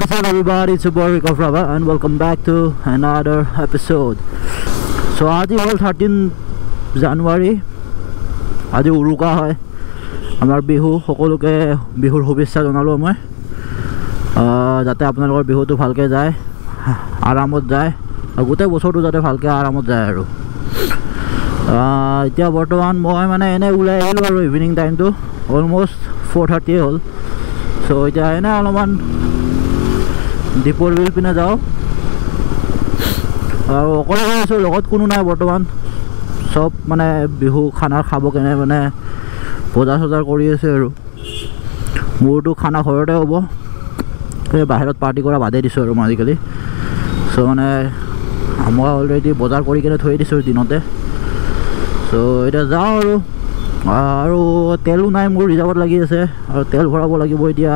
What's up everybody, it's your boy Rico Fraba and welcome back to another episode. So আজি হল 13 জানুৱাৰী আজি উৰুকা হয় আমাৰ বিহু সকলোকে বিহুৰ শুভেচ্ছা জনালো মই যাতে আপোনালোকৰ বিহুটো ভালকে যায় আৰামত যায় আৰু গোটেই বছৰটো যাতে ভালকে আৰামত যায় আৰু এতিয়া বৰ্তমান মই মানে এনে ওলাই আহিলো আৰু ইভিনিং টাইমটো অলমোস্ট 4:30 হ'ল সো এতিয়া এনে অলপমান দীপৰ বিল পিনে যাওঁ আৰু অকলে আছোঁ লগত কোনো নাই বৰ্তমান সব মানে বিহু খানা খাব কেনে মানে বজাৰ চজাৰ কৰি আছে আৰু মোৰটো খানা ঘৰতে হ'ব এই বাহিৰত পাৰ্টি কৰা বাদে দিছোঁ আৰু মই আজিকালি সো মানে মই অলৰেডি বজাৰ কৰি কেনে থৈ দিছোঁ দিনতে সো এতিয়া যাওঁ আৰু তেলো নাই মোৰ ৰিজাৰ্ভত লাগি আছে আৰু তেল ভৰাব লাগিব এতিয়া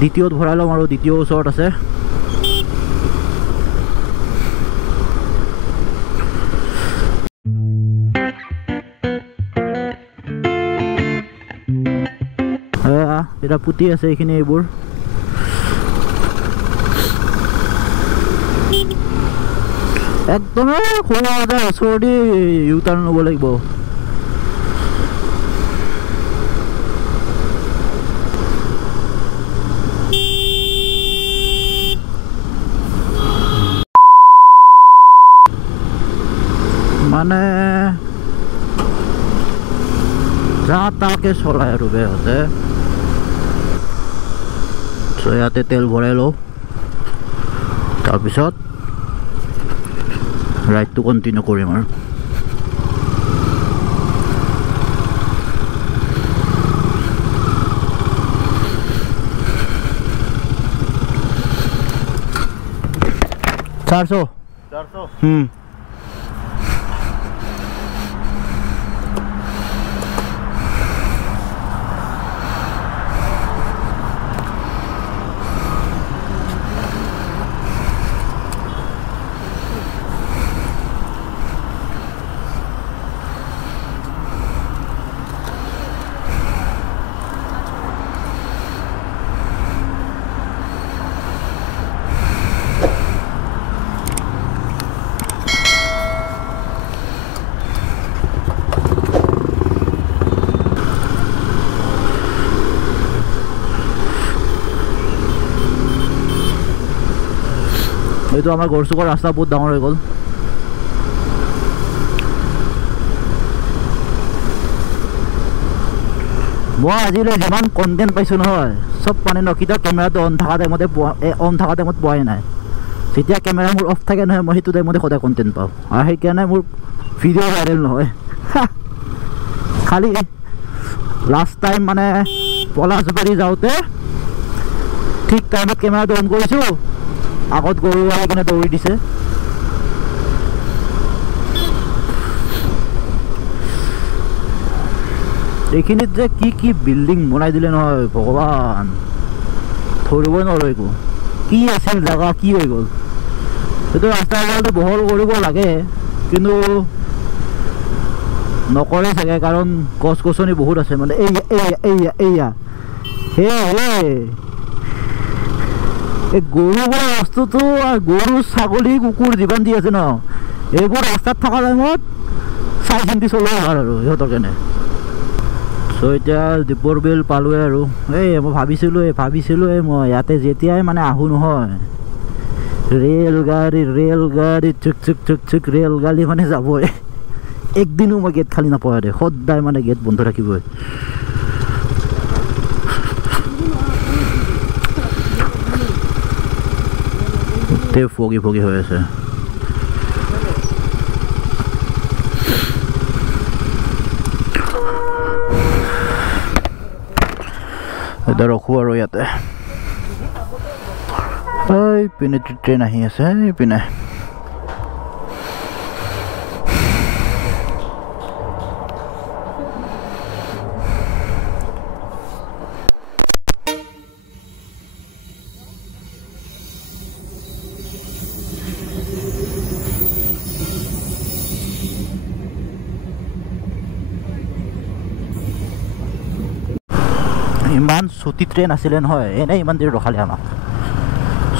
দ্বিতীয়ত ভৰাই ল'ম আৰু দ্বিতীয় ওচৰত আছে এটা পুতি আছে এইখিনি এইবোৰ একদম সৰু এটা ওচৰতে ইউ টাৰ্ণ ল'ব লাগিব মানে যা তাকে চলাই আৰু বেহতে সো ইয়াতে তেল ভৰাই লওঁ তাৰপিছত ৰাইডটো কণ্টিনিউ কৰিম আৰু চাৰশো এইটো আমাৰ গড়চুকৰ ৰাস্তা বহুত ডাঙৰ হৈ গ'ল মই আজিলৈ যিমান কণ্টেণ্ট পাইছোঁ নহয় চব মানে নকিটা কেমেৰাটো অন থকা টাইমতে পোৱাই নাই যেতিয়া কেমেৰা মোৰ অফ থাকে নহয় মই সেইটো টাইমতে সদায় কণ্টেণ্ট পাওঁ আৰু সেইকাৰণে মোৰ ভিডিঅ' ভাইৰেল নহয় খালি লাষ্ট টাইম মানে পলাশবাৰী যাওঁতে ঠিক টাইমত কেমেৰাটো অন কৰিছোঁ আগত গৰু আহি কিনে দৌৰি দিছে এইখিনিত যে কি বিল্ডিং বনাই দিলে নহয় ভগৱান ধৰিবই নোৱাৰো একো কি আছিল জাগা কি হৈ গ'ল এইটো ৰাস্তাটো বহল কৰিব লাগে কিন্তু নকৰে চাগে কাৰণ গছ গছনি বহুত আছে মানে এয়া এই গৰু বোলা বস্তুটো গৰু ছাগলী কুকুৰ জীৱন দি আছে ন এইবোৰ ৰাস্তাত থকা টাইমত চাই চিন্তি চলোৱা ভাল আৰু সিহঁতৰ কাৰণে সো এতিয়া দীপৰ বিল পালোৱে আৰু মই ভাবিছিলোঁ মই ইয়াতে যেতিয়াই মানে আহোঁ নহয় ৰেলগাড়ী চুক ৰেলগাড়ী মানে যাবই একদিনো মই গেট খালী নাপাওঁ দে সদায় মানে গেট বন্ধ থাকিবই ফগি হৈ আছে এতিয়া ৰখো আৰু ইয়াতে পিনে ট্ৰেইন আহি আছে পিনে ইমান ছুটি ট্ৰেইন আছিলে নহয় এনেই ইমান দেৰি ৰখালে আমাক